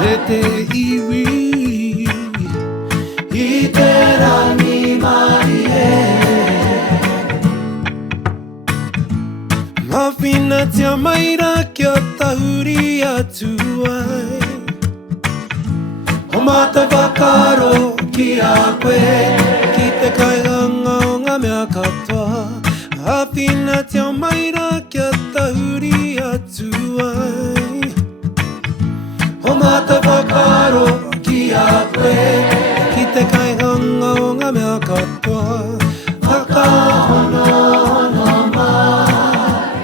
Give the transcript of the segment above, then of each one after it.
he te iwi I te rangi mai e Mawhina tia maira kia tahuri atu ai O mata whakaro ki a koe Ki te kaihanga o ngā mea katoa Mawhina tia maira kia tahuri atu ai O mata whakaro ki a koe Ki te kaihanga o ngā mea katoa Whakahonohono mai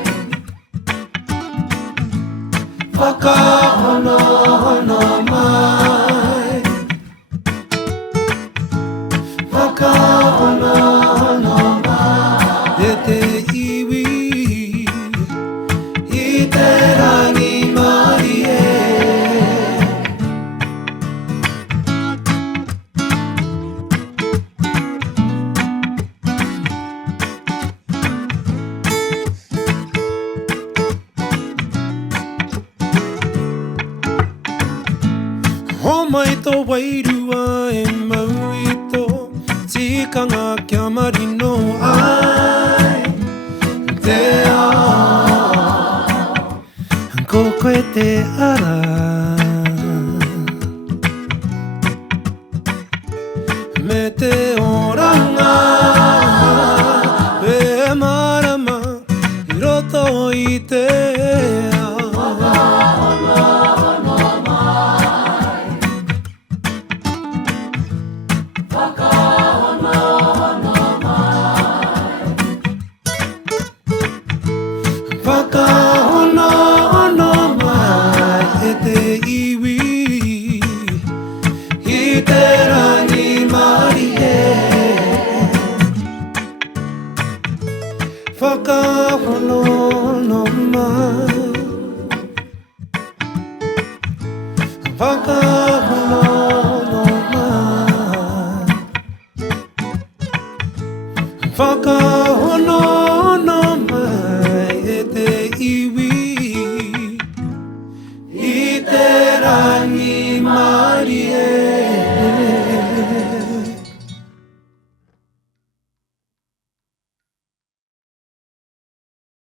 Whakahonohono mai Whakahonohono mai E te iwi I te rangi mai e Ho mai tō wairua e mau I tō tikanga kia marino ai Te ao Ko koe te ara Me te oranga E marama I roto I te ao Whakahonohono mai e te iwi I te rangi mai e Whakahonohono mai Whakahonohono